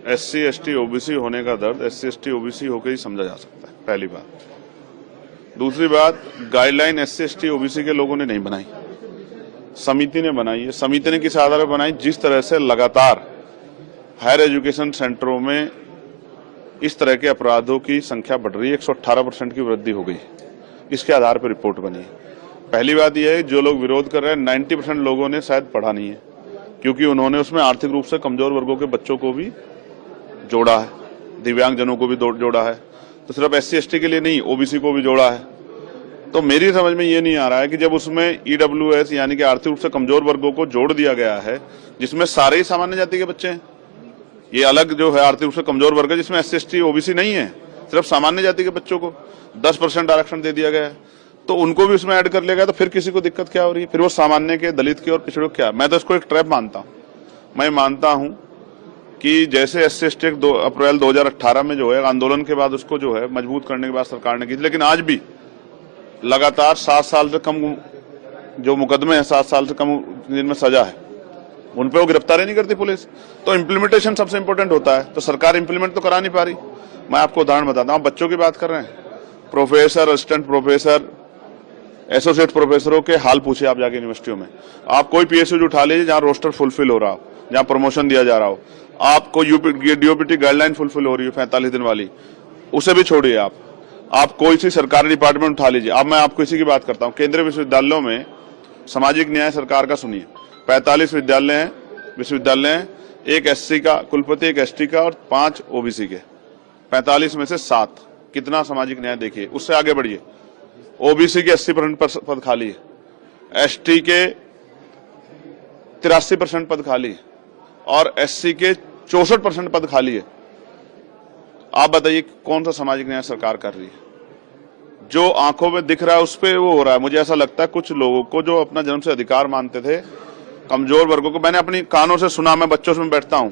SC ST OBC होने का दर्द SC ST OBC होकर ही समझा जा सकता है, पहली बात। दूसरी बात, गाइडलाइन SC ST OBC के लोगों ने नहीं बनाई, समिति ने बनाई है। समिति ने किस आधार पर बनाई? जिस तरह से लगातार हायर एजुकेशन सेंटरों में इस तरह के अपराधों की संख्या बढ़ रही है, 118% की वृद्धि हो गई, इसके आधार पर रिपोर्ट बनी है। पहली बात यह है, जो लोग विरोध कर रहे हैं 90% लोगों ने शायद पढ़ा नहीं है, क्योंकि उन्होंने उसमें आर्थिक रूप से कमजोर वर्गों के बच्चों को भी जोड़ा है, दिव्यांगजनों को भी जोड़ा है, तो सिर्फ SC ST के लिए नहीं, OBC को भी जोड़ा है। तो मेरी समझ में ये नहीं आ रहा है कि जब उसमें EWS यानी कि आर्थिक रूप से कमजोर वर्गों को जोड़ दिया गया है, जिसमें सारे ही सामान्य जाति के बच्चे हैं, ये अलग जो है आर्थिक रूप से कमजोर वर्ग है जिसमें SC ST OBC नहीं है, सिर्फ सामान्य जाति के बच्चों को 10% आरक्षण दे दिया गया है, तो उनको भी उसमें ऐड कर लिया गया। तो फिर किसी को दिक्कत क्या हो रही है? फिर वो सामान्य के, दलित के और पिछड़ों क्या? मैं तो इसको एक ट्रैप मानता हूँ। मैं मानता हूँ कि जैसे SC ST 2 अप्रैल 2018 में जो है आंदोलन के बाद उसको जो है मजबूत करने के बाद सरकार ने की, लेकिन आज भी लगातार 7 साल से कम जो मुकदमे हैं, 7 साल से कम जिनमें सजा है, उन पे वो गिरफ्तारी नहीं करती पुलिस। तो इम्प्लीमेंटेशन सबसे इंपॉर्टेंट होता है, तो सरकार इम्प्लीमेंट तो करा नहीं पा रही। मैं आपको उदाहरण बताता हूँ, बच्चों की बात कर रहे हैं, प्रोफेसर, असिस्टेंट प्रोफेसर, एसोसिएट प्रोफेसरों के हाल पूछे आप जाके यूनिवर्सिटियों में। आप कोई PSU उठा लीजिए जहाँ रोस्टर फुलफिल हो रहा हो, जहाँ प्रमोशन दिया जा रहा हो, आपको DOPT गाइडलाइन फुलफिल हो रही है 45 दिन वाली, उसे भी छोड़िए। आप कोई सी सरकारी डिपार्टमेंट उठा लीजिए। अब मैं आपको इसी की बात करता हूँ, केंद्रीय विश्वविद्यालयों में सामाजिक न्याय सरकार का सुनिए, 45 विश्वविद्यालय हैं, एक SC का कुलपति, एक ST का और 5 OBC के, 45 में से 7। कितना सामाजिक न्याय देखिए। उससे आगे बढ़िए, OBC के 80% पद खाली है, ST के 83% पद खाली है और SC के 64% पद खाली है। आप बताइए कौन सा सामाजिक न्याय सरकार कर रही है? जो आंखों में दिख रहा है उस पे वो हो रहा है। मुझे ऐसा लगता है कुछ लोगों को जो अपना जन्म से अधिकार मानते थे, कमजोर वर्गों को, मैंने अपनी कानों से सुना, मैं बच्चों से बैठता हूं,